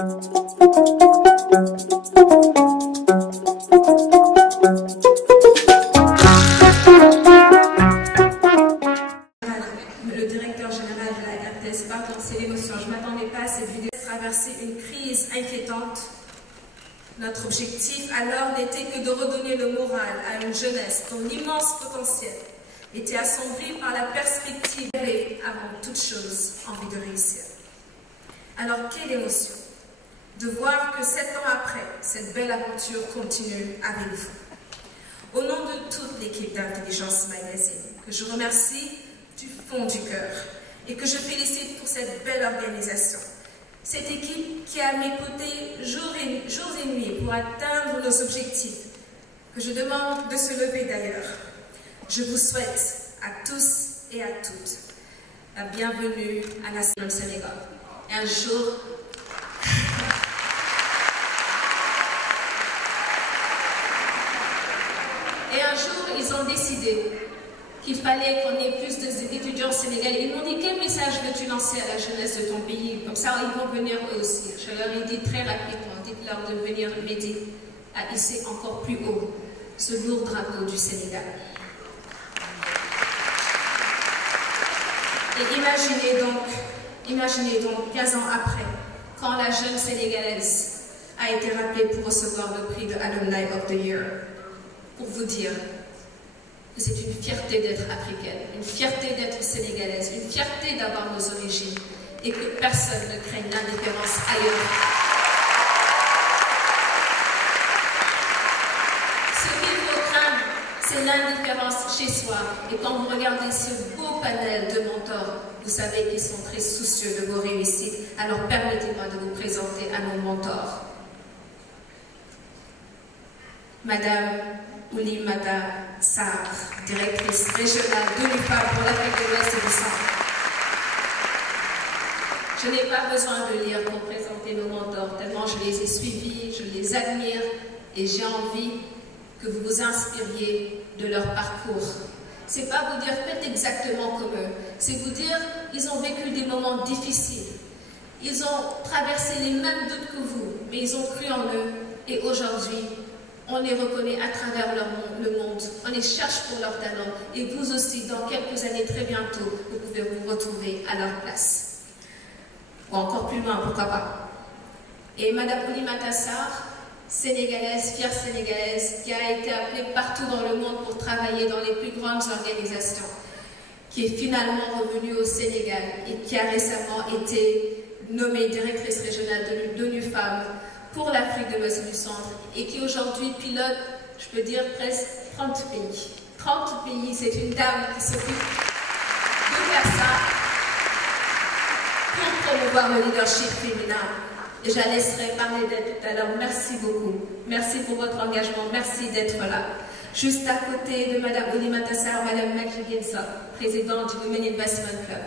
Le directeur général de la RTS, pardon, c'est l'émotion. Je ne m'attendais pas à cette vidéo. Traverser une crise inquiétante. Notre objectif alors n'était que de redonner le moral à une jeunesse dont l'immense potentiel était assombri par la perspective d'avait avant toute chose envie de réussir. Alors quelle émotion de voir que 7 ans après, cette belle aventure continue avec vous. Au nom de toute l'équipe d'Intelligence Magazine, que je remercie du fond du cœur et que je félicite pour cette belle organisation. Cette équipe qui a à mes côtés jours et nuits pour atteindre nos objectifs, que je demande de se lever d'ailleurs. Je vous souhaite à tous et à toutes la bienvenue à la Sénégal. Un jour, ils ont décidé qu'il fallait qu'on ait plus d'étudiants sénégalais. Ils m'ont dit, quel message veux-tu lancer à la jeunesse de ton pays? Comme ça, ils vont venir eux aussi. Je leur ai dit très rapidement, dites-leur de venir m'aider à hisser encore plus haut ce lourd drapeau du Sénégal. Et imaginez donc 15 ans après, quand la jeune sénégalaise a été rappelée pour recevoir le prix de Alumni of the Year, pour vous dire que c'est une fierté d'être africaine, une fierté d'être sénégalaise, une fierté d'avoir nos origines et que personne ne craigne l'indifférence ailleurs. Ce qu'il faut craindre, c'est l'indifférence chez soi. Et quand vous regardez ce beau panel de mentors, vous savez qu'ils sont très soucieux de vos réussites. Alors permettez-moi de vous présenter à nos mentors. Madame Oulimata Sarr, directrice régionale d'ONU-FEM pour l'Afrique de l'Ouest et du Centre. Je n'ai pas besoin de lire pour présenter nos mentors, tellement je les ai suivis, je les admire et j'ai envie que vous vous inspiriez de leur parcours. C'est pas vous dire faites exactement comme eux, c'est vous dire ils ont vécu des moments difficiles, ils ont traversé les mêmes doutes que vous, mais ils ont cru en eux et aujourd'hui, on les reconnaît à travers le monde, on les cherche pour leur talent et vous aussi, dans quelques années, très bientôt, vous pouvez vous retrouver à leur place. Ou encore plus loin, pourquoi pas. Et Madame Oulimata Sarr, sénégalaise, fière sénégalaise, qui a été appelée partout dans le monde pour travailler dans les plus grandes organisations, qui est finalement revenue au Sénégal et qui a récemment été nommée directrice régionale d'ONU-FEM pour l'Afrique de l'Ouest et du Centre et qui aujourd'hui pilote, je peux dire, presque 30 pays. 30 pays, c'est une dame qui s'occupe de faire ça pour promouvoir le leadership féminin. Et je la laisserai parler d'elle tout à l'heure. Merci beaucoup. Merci pour votre engagement. Merci d'être là. Juste à côté de Madame Oulimata Sarr, Madame Maggie Gensa, présidente du Women Investment Club.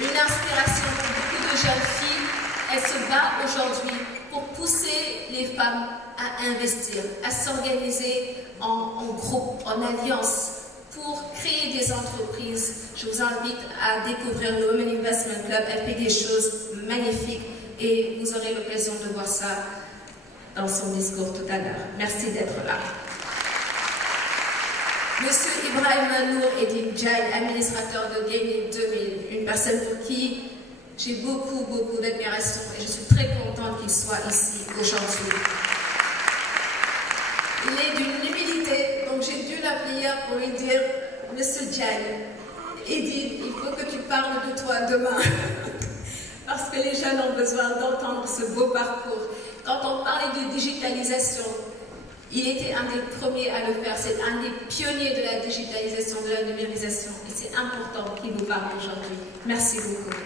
Une inspiration pour beaucoup de jeunes filles. Elle se bat aujourd'hui pour pousser les femmes à investir, à s'organiser en groupe, en alliance, pour créer des entreprises. Je vous invite à découvrir le Women Investment Club. Elle fait des choses magnifiques et vous aurez l'occasion de voir ça dans son discours tout à l'heure. Merci d'être là. Monsieur Ibrahim Manour Edine Djaï, administrateur de Gaming 2000, une personne pour qui j'ai beaucoup d'admiration et je suis très contente qu'il soit ici aujourd'hui. Il est d'une humilité, donc j'ai dû l'appeler pour lui dire, Monsieur Djaï, Edine, il faut que tu parles de toi demain. Parce que les jeunes ont besoin d'entendre ce beau parcours. Quand on parlait de digitalisation, il était un des premiers à le faire. C'est un des pionniers de la digitalisation, de la numérisation. Et c'est important qu'il nous parle aujourd'hui. Merci beaucoup.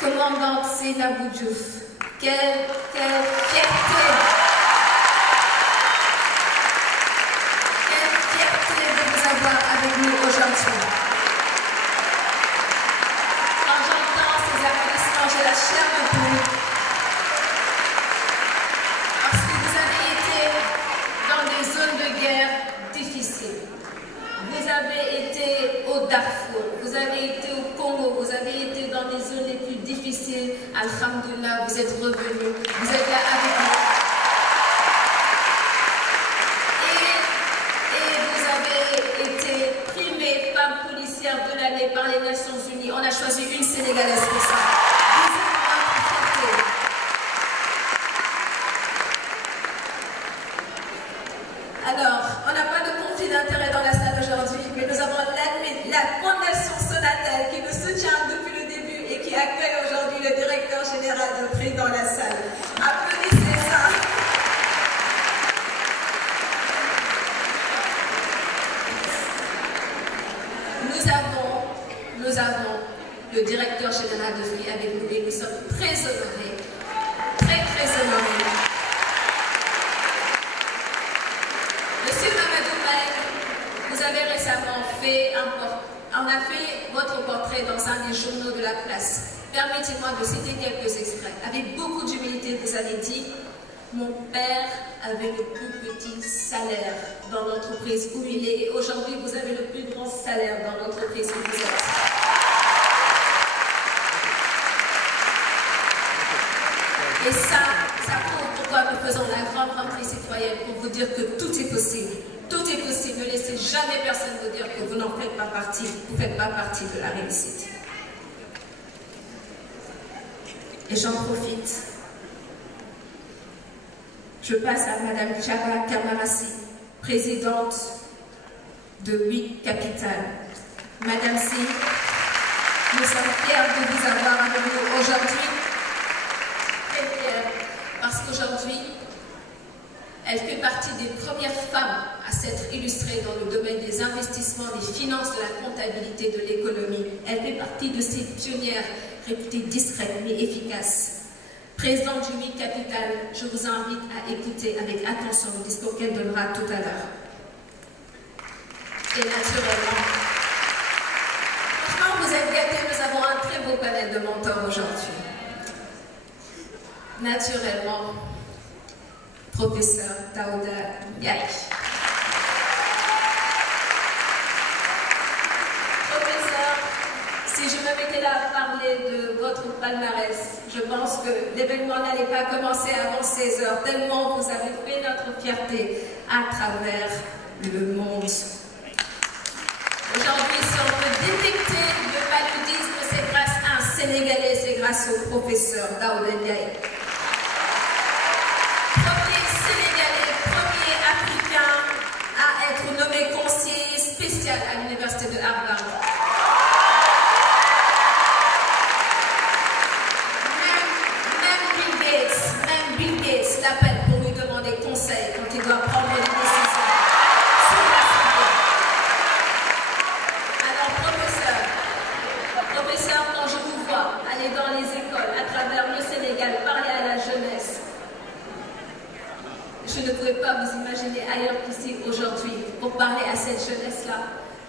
Commandante Seynabou Diouf, quelle fierté! Quelle fierté de vous avoir avec nous aujourd'hui. Quand j'entends ces applaudissements, j'ai la chair de poule. Parce que vous avez été dans des zones de guerre difficiles. Vous avez été au Darfour, vous avez été au Congo, vous avez été dans des zones les plus difficiles quitté. Alhamdulillah, vous êtes revenus. Vous êtes là avec nous. Et vous avez été primée femme policière de l'année par les Nations Unies. On a choisi une Sénégalaise pour ça. Vous êtes notre fierté. Alors, on n'a pas de conflit d'intérêt dans la salle aujourd'hui, mais nous avons la Fondation Sonatel qui nous soutient depuis le début et qui accueille aujourd'hui le directeur général de prix dans la salle. Applaudissez ça. Nous avons le directeur général de Free avec nous et nous sommes très honorés, très honorés. Monsieur Mamadou Mbaye, vous avez récemment on a fait votre portrait dans un des journaux de la place. Permettez-moi de citer quelques extraits. Avec beaucoup d'humilité, vous avez dit « Mon père avait le plus petit salaire dans l'entreprise où il est et aujourd'hui, vous avez le plus grand salaire dans l'entreprise où vous êtes. » Et ça prouve pourquoi nous faisons la grande rentrée citoyenne pour vous dire que tout est possible. Tout est possible. Ne laissez jamais personne vous dire que vous n'en faites pas partie. Vous ne faites pas partie de la réussite. Et j'en profite. Je passe à Madame Chaba Kamarassi, présidente de 8 capitales. Madame Si, nous sommes fiers de vous avoir avec nous aujourd'hui. Très fiers, parce qu'aujourd'hui, elle fait partie des premières femmes à s'être illustrée dans le domaine des investissements, des finances, de la comptabilité, de l'économie. Elle fait partie de ces pionnières réputées discrètes mais efficaces. Présidente du 8 capitales, je vous invite à écouter avec attention le discours qu'elle donnera tout à l'heure. Et naturellement, quand vous êtes gâtés, nous avons un très beau panel de mentors aujourd'hui. Naturellement, professeur Daouda Ndiaye. Professeur, si je me mettais là à parler de votre palmarès, je pense que l'événement n'allait pas commencer avant 16 heures, tellement vous avez fait notre fierté à travers le monde. Aujourd'hui, si on peut détecter le paludisme, c'est grâce à un Sénégalais, c'est grâce au professeur Daouda Ndiaye. Premier Sénégalais, premier Africain à être nommé conseiller spécial à l'université de Harvard. Même Bill Gates l'appelle pour lui demander conseil quand il doit prendre des décisions sur la santé. Alors, professeur, quand je vous vois aller dans les écoles à travers le Sénégal, parler à la jeunesse, je ne pouvais pas vous imaginer ailleurs qu'ici aujourd'hui pour parler à cette jeunesse-là,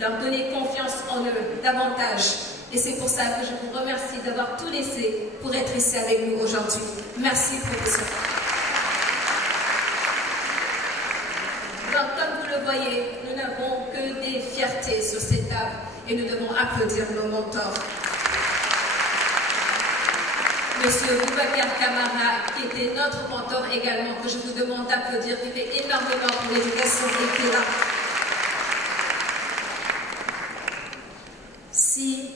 leur donner confiance en eux davantage. Et c'est pour ça que je vous remercie d'avoir tout laissé pour être ici avec nous aujourd'hui. Merci, professeur. Donc, comme vous le voyez, nous n'avons que des fiertés sur cette table et nous devons applaudir nos mentors. Monsieur Boubacar Camara, qui était notre mentor également, que je vous demande d'applaudir, qui fait énormément pour l'éducation et qui est là. Si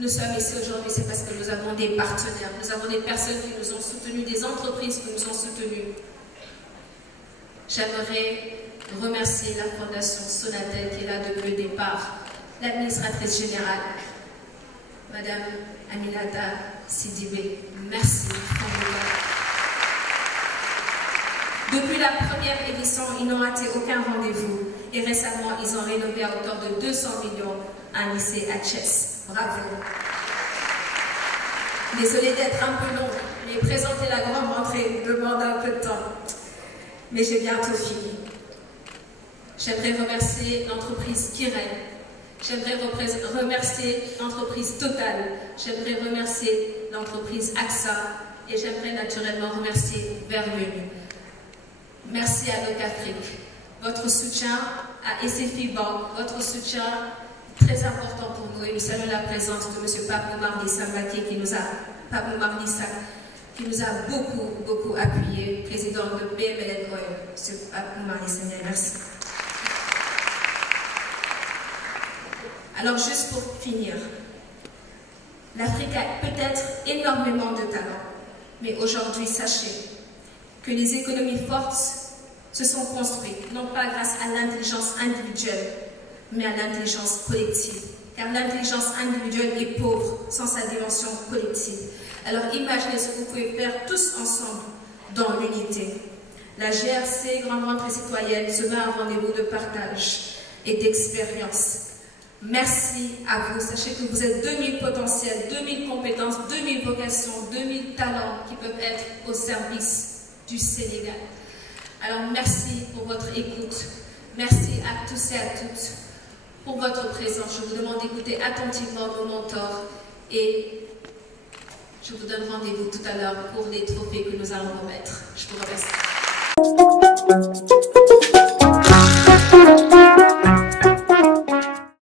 nous sommes ici aujourd'hui, c'est parce que nous avons des partenaires, nous avons des personnes qui nous ont soutenus, des entreprises qui nous ont soutenus. J'aimerais remercier la Fondation Sonatel qui est là depuis le départ, l'administratrice générale, Madame Aminata Sidibé. Merci. Depuis la première édition, ils n'ont raté aucun rendez-vous et récemment, ils ont rénové à hauteur de 200 millions un lycée à Thiès. Bravo. Désolée d'être un peu long, mais présenter la grande rentrée demande un peu de temps. Mais j'ai bientôt fini. J'aimerais remercier l'entreprise Kiren. J'aimerais remercier l'entreprise Total. J'aimerais remercier l'entreprise AXA. Et j'aimerais naturellement remercier Verlune. Merci à Locafrique. Votre soutien à SFI Bank, votre soutien très important pour nous. Oui, nous saluons la présence de M. Pape Mardi Salvatier qui nous a beaucoup appuyé, président de BMLN Oil. M. Pape Mardi Salvatier, merci. Alors, juste pour finir, l'Afrique a peut-être énormément de talent, mais aujourd'hui, sachez que les économies fortes se sont construites, non pas grâce à l'intelligence individuelle, mais à l'intelligence collective. Car l'intelligence individuelle est pauvre sans sa dimension collective. Alors imaginez ce que vous pouvez faire tous ensemble dans l'unité. La GRC, Grande Rentrée Citoyenne, se met à un rendez-vous de partage et d'expérience. Merci à vous. Sachez que vous êtes 2000 potentiels, 2000 compétences, 2000 vocations, 2000 talents qui peuvent être au service du Sénégal. Alors merci pour votre écoute. Merci à tous et à toutes pour votre présence. Je vous demande d'écouter attentivement nos mentors et je vous donne rendez-vous tout à l'heure pour les trophées que nous allons remettre. Je vous remercie.